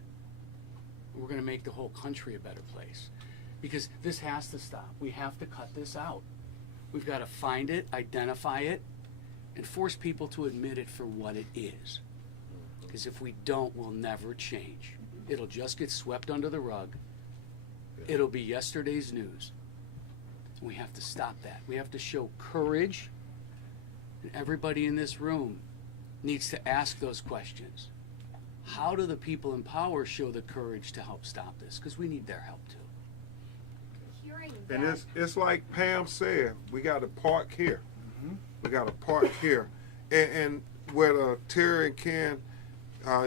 we're going to make the whole country a better place. Because this has to stop. We have to cut this out. We've got to find it, identify it, and force people to admit it for what it is. Because if we don't, we'll never change. It'll just get swept under the rug. It'll be yesterday's news. We have to stop that. We have to show courage. And everybody in this room needs to ask those questions. How do the people in power show the courage to help stop this? Because we need their help too. And it's like Pam said, we got to park here. Mm-hmm. We got to park here. And what Terry and Ken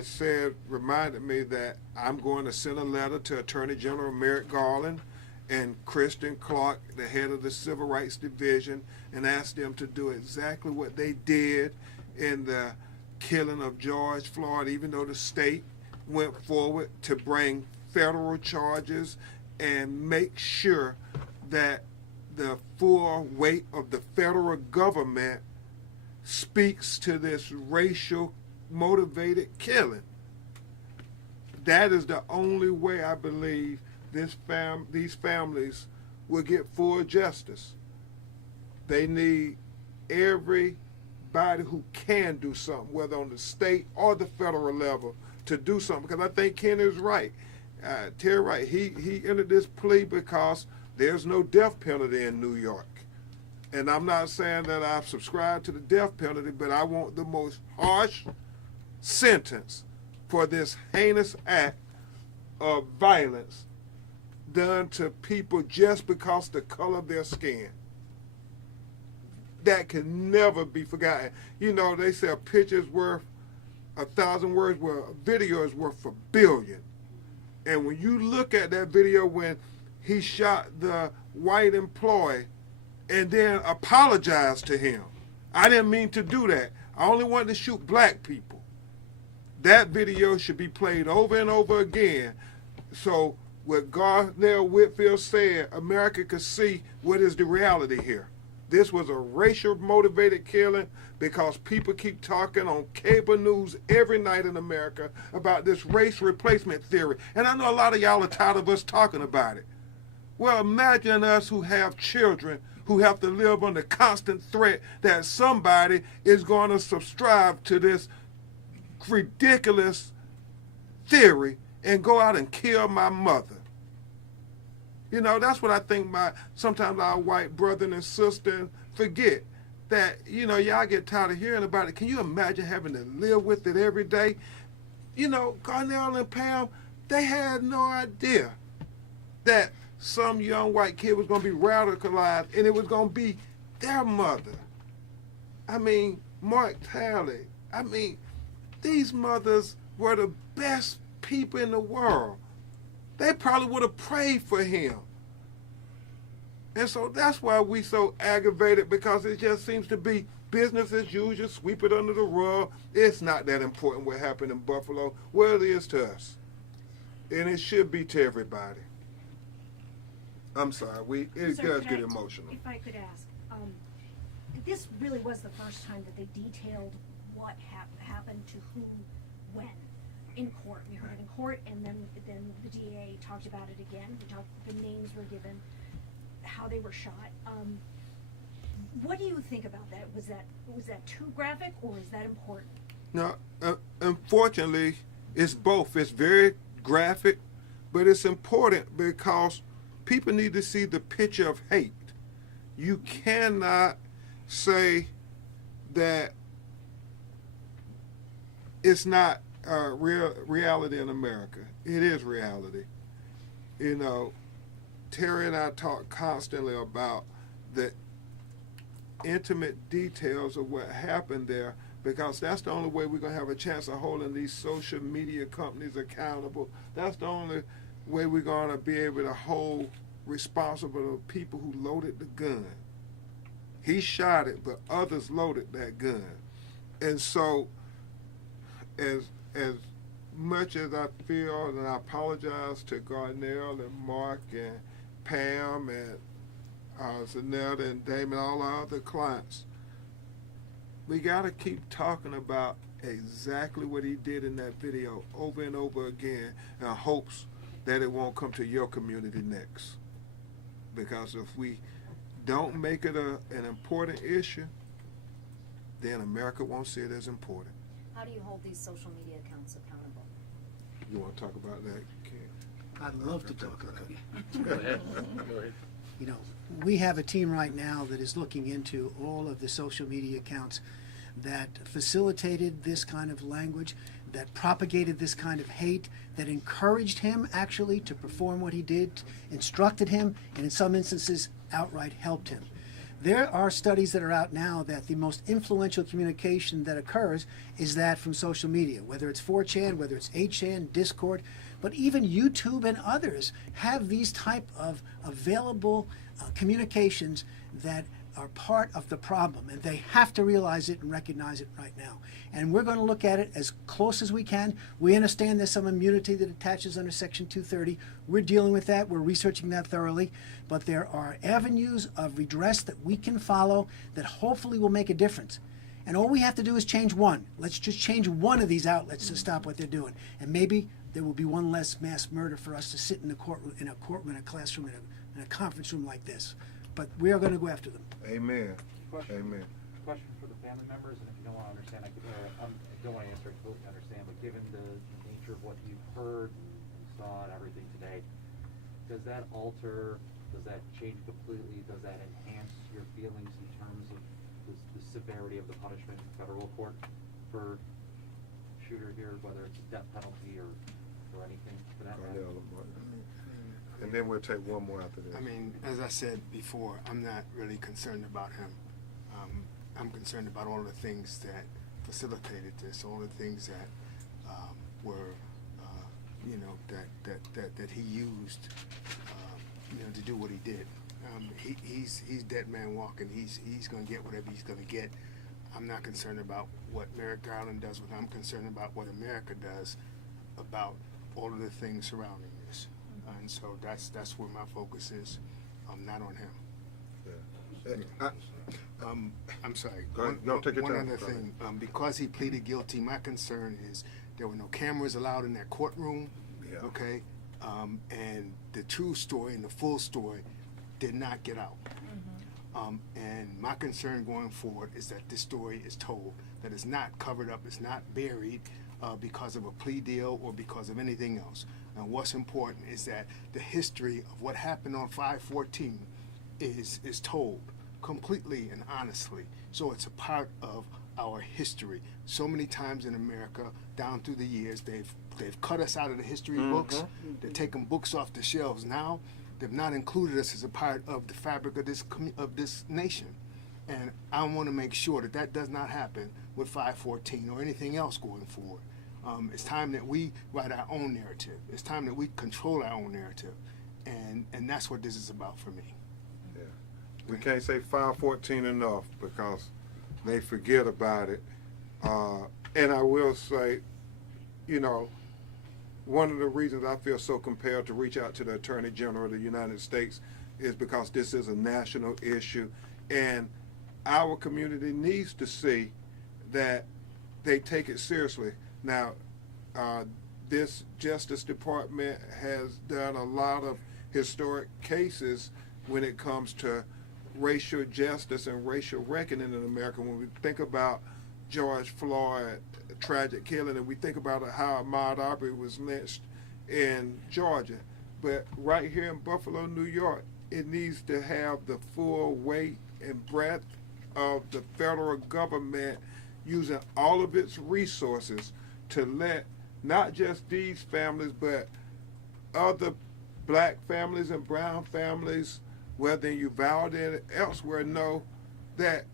said reminded me that I'm going to send a letter to Attorney General Merrick Garland and Kristen Clark, the head of the Civil Rights Division, and ask them to do exactly what they did in the killing of George Floyd, even though the state went forward to bring federal charges and make sure that the full weight of the federal government speaks to this racial motivated killing. That is the only way I believe these families will get full justice. They need everybody who can do something, whether on the state or the federal level, to do something. Because I think Ken is right. Terry right. He entered this plea because there's no death penalty in New York. And I'm not saying that I've subscribed to the death penalty, but I want the most harsh sentence for this heinous act of violence done to people just because the color of their skin. That can never be forgotten. You know, they say a picture's worth 1,000 words, well, a video is worth a billion. And when you look at that video when he shot the white employee and then apologized to him, I didn't mean to do that. I only wanted to shoot black people. That video should be played over and over again. So what Garnell Whitfield said, America could see what is the reality here. This was a racial motivated killing because people keep talking on cable news every night in America about this race replacement theory. And I know a lot of y'all are tired of us talking about it. Well, imagine us who have children who have to live under constant threat that somebody is going to subscribe to this ridiculous theory and go out and kill my mother. You know, that's what I think sometimes our white brother and sister forget, that, you know, y'all get tired of hearing about it. Can you imagine having to live with it every day? You know, Garnell and Pam, they had no idea that some young white kid was going to be radicalized and it was going to be their mother. I mean, Mark Talley. I mean, these mothers were the best people in the world. They probably would have prayed for him. And so that's why we so aggravated, because it just seems to be business as usual, sweep it under the rug. It's not that important what happened in Buffalo. Well, it is to us. And it should be to everybody. I'm sorry, it does get emotional. If I could ask, this really was the first time that they detailed what happened to who, when. In court, we heard it in court, and then the DA talked about it again. The names were given, how they were shot. What do you think about that? Was that too graphic, or is that important? No, unfortunately, it's both. It's very graphic, but it's important because people need to see the picture of hate. You cannot say that it's not reality in America. It is reality. You know, Terry and I talk constantly about the intimate details of what happened there, because that's the only way we're going to have a chance of holding these social media companies accountable. That's the only way we're going to be able to hold responsible the people who loaded the gun. He shot it, but others loaded that gun. And so, as much as I feel, and I apologize to Garnell and Mark and Pam and Zanetta and Damon, all our other clients, we got to keep talking about exactly what he did in that video over and over again in hopes that it won't come to your community next. Because if we don't make it an important issue, then America won't see it as important. How do you hold these social media accounts accountable? You want to talk about that, Ken? I'd love to talk about it. Go ahead. Go ahead. You know, we have a team right now that is looking into all of the social media accounts that facilitated this kind of language, that propagated this kind of hate, that encouraged him actually to perform what he did, instructed him, and in some instances outright helped him. There are studies that are out now that the most influential communication that occurs is that from social media, whether it's 4chan, whether it's 8chan, Discord, but even YouTube and others have these type of available communications that are part of the problem, and they have to realize it and recognize it right now. And we're going to look at it as close as we can. We understand there's some immunity that attaches under Section 230. We're dealing with that. We're researching that thoroughly. But there are avenues of redress that we can follow that hopefully will make a difference. And all we have to do is change one. Let's just change one of these outlets to stop what they're doing. And maybe there will be one less mass murder for us to sit in a courtroom, in a classroom, in a conference room like this. But we are going to go after them. Amen. Question. Amen. Question for the family members, and if you don't want to understand, I don't want to answer, I totally understand, but given the nature of what you've heard and saw and everything today, does that alter, does that change completely, does that enhance your feelings in terms of the severity of the punishment in federal court for shooter here, whether it's a death penalty or anything for that matter? And then we'll take one more after this. I mean, as I said before, I'm not really concerned about him. I'm concerned about all the things that facilitated this, all the things that were, you know, that he used, you know, to do what he did. He's dead man walking. He's going to get whatever he's going to get. I'm not concerned about what Merrick Garland does. I'm concerned about what America does about all of the things surrounding this. And so that's where my focus is, not on him. Yeah. I'm sorry. Go ahead. No, take your one time. other thing. Because he pleaded guilty, my concern is there were no cameras allowed in that courtroom. Yeah. Okay. And the true story and the full story did not get out. And my concern going forward is that this story is told, that it's not covered up, it's not buried because of a plea deal or because of anything else. And what's important is that the history of what happened on 5/14 is told completely and honestly. So it's a part of our history. So many times in America, down through the years, they've cut us out of the history books. They're taking books off the shelves now. They've not included us as a part of the fabric of this nation. And I want to make sure that that does not happen with 5/14 or anything else going forward. It's time that we write our own narrative. It's time that we control our own narrative. And that's what this is about for me. Yeah. We can't say 5/14 enough because they forget about it. And I will say, you know, one of the reasons I feel so compelled to reach out to the Attorney General of the United States is because this is a national issue, and our community needs to see that they take it seriously. Now, this Justice Department has done a lot of historic cases when it comes to racial justice and racial reckoning in America. When we think about George Floyd, tragic killing, and we think about how Ahmaud Arbery was lynched in Georgia. But right here in Buffalo, New York, it needs to have the full weight and breadth of the federal government using all of its resources to let not just these families, but other black families and brown families, whether in Uvalde and elsewhere, know that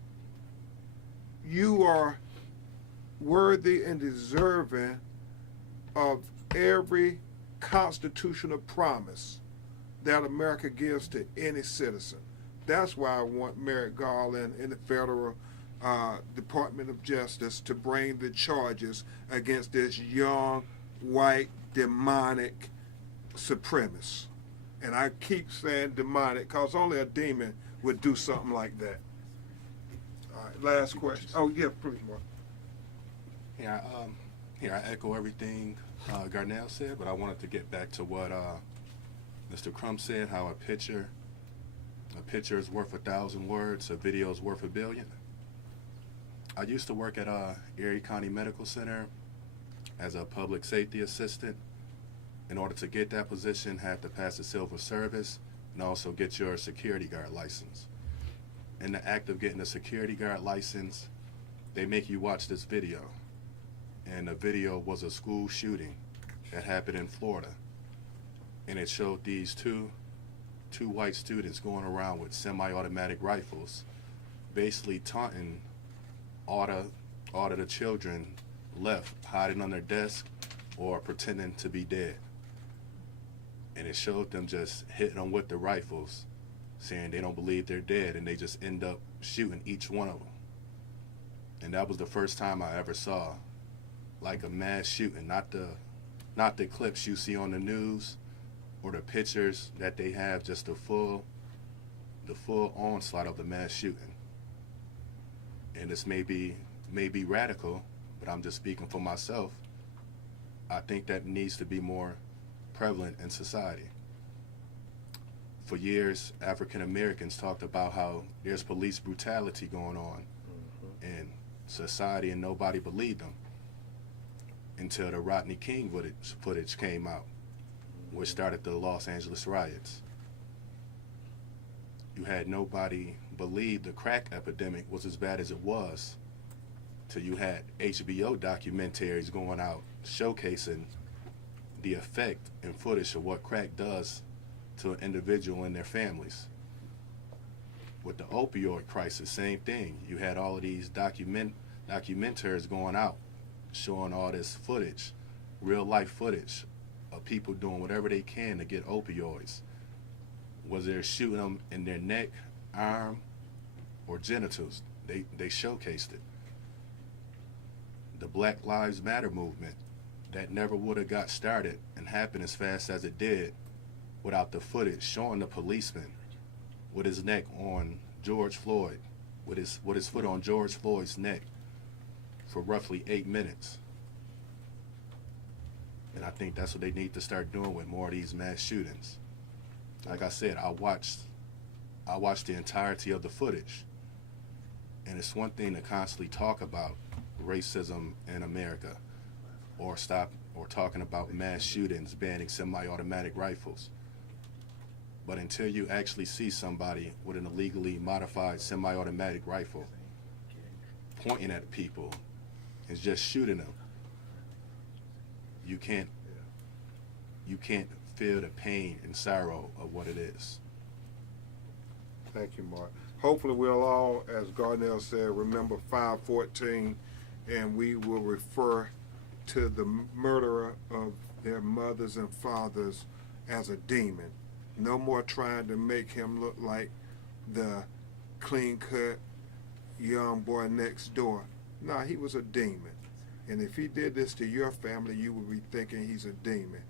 you are worthy and deserving of every constitutional promise that America gives to any citizen. That's why I want Merrick Garland and the federal Department of Justice to bring the charges against this young, white, demonic supremacist. And I keep saying demonic because only a demon would do something like that. All right, last question. Oh, yeah, please, Mark. I echo everything Garnell said, but I wanted to get back to what Mr. Crum said, how a picture is worth 1,000 words, a video is worth 1 billion. I used to work at Erie County Medical Center as a public safety assistant. In order to get that position, had to pass the civil service and also get your security guard license. In the act of getting a security guard license, they make you watch this video. And the video was a school shooting that happened in Florida. And it showed these two white students going around with semi-automatic rifles, basically taunting all the children left hiding on their desk or pretending to be dead. And it showed them just hitting them with the rifles, saying they don't believe they're dead, and they just end up shooting each one of them. And that was the first time I ever saw like a mass shooting, not the clips you see on the news or the pictures that they have, just the full onslaught of the mass shooting. And this may be radical, but I'm just speaking for myself. I think that needs to be more prevalent in society. For years, African Americans talked about how there's police brutality going on in society, and nobody believed them until the Rodney King footage came out, which started the Los Angeles riots. You had nobody believe the crack epidemic was as bad as it was, till you had HBO documentaries going out showcasing the effect and footage of what crack does to an individual and their families. With the opioid crisis, same thing. You had all of these documentaries going out showing all this footage, real life footage of people doing whatever they can to get opioids. Was there shooting them in their neck, arm, or genitals? They showcased it. The Black Lives Matter movement, that never would have got started and happened as fast as it did without the footage showing the policeman with his neck on George Floyd, with his foot on George Floyd's neck for roughly 8 minutes. And I think that's what they need to start doing with more of these mass shootings. Like I said, I watched the entirety of the footage, and it's one thing to constantly talk about racism in America, or talking about mass shootings, banning semi-automatic rifles. But until you actually see somebody with an illegally modified semi-automatic rifle pointing at people and just shooting them, you can't feel the pain and sorrow of what it is. Thank you, Mark. Hopefully we'll all, as Garnell said, remember 514, and we will refer to the murderer of their mothers and fathers as a demon. No more trying to make him look like the clean-cut young boy next door. No, he was a demon. And if he did this to your family, you would be thinking he's a demon.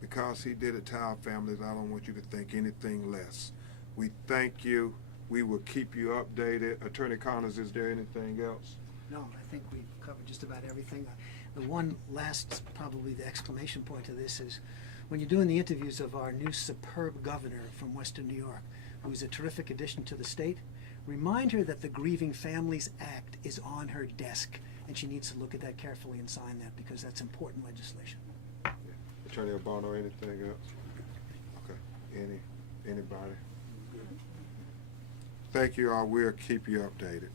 Because he did it to our families, I don't want you to think anything less. We thank you. We will keep you updated. Attorney Connors, is there anything else? No, I think we've covered just about everything. The one last, probably the exclamation point of this is, when you're doing the interviews of our new superb governor from Western New York, who's a terrific addition to the state, remind her that the Grieving Families Act is on her desk, and she needs to look at that carefully and sign that, because that's important legislation. Yeah. Attorney Albano, anything else? Okay. Anybody? Thank you all. We'll keep you updated.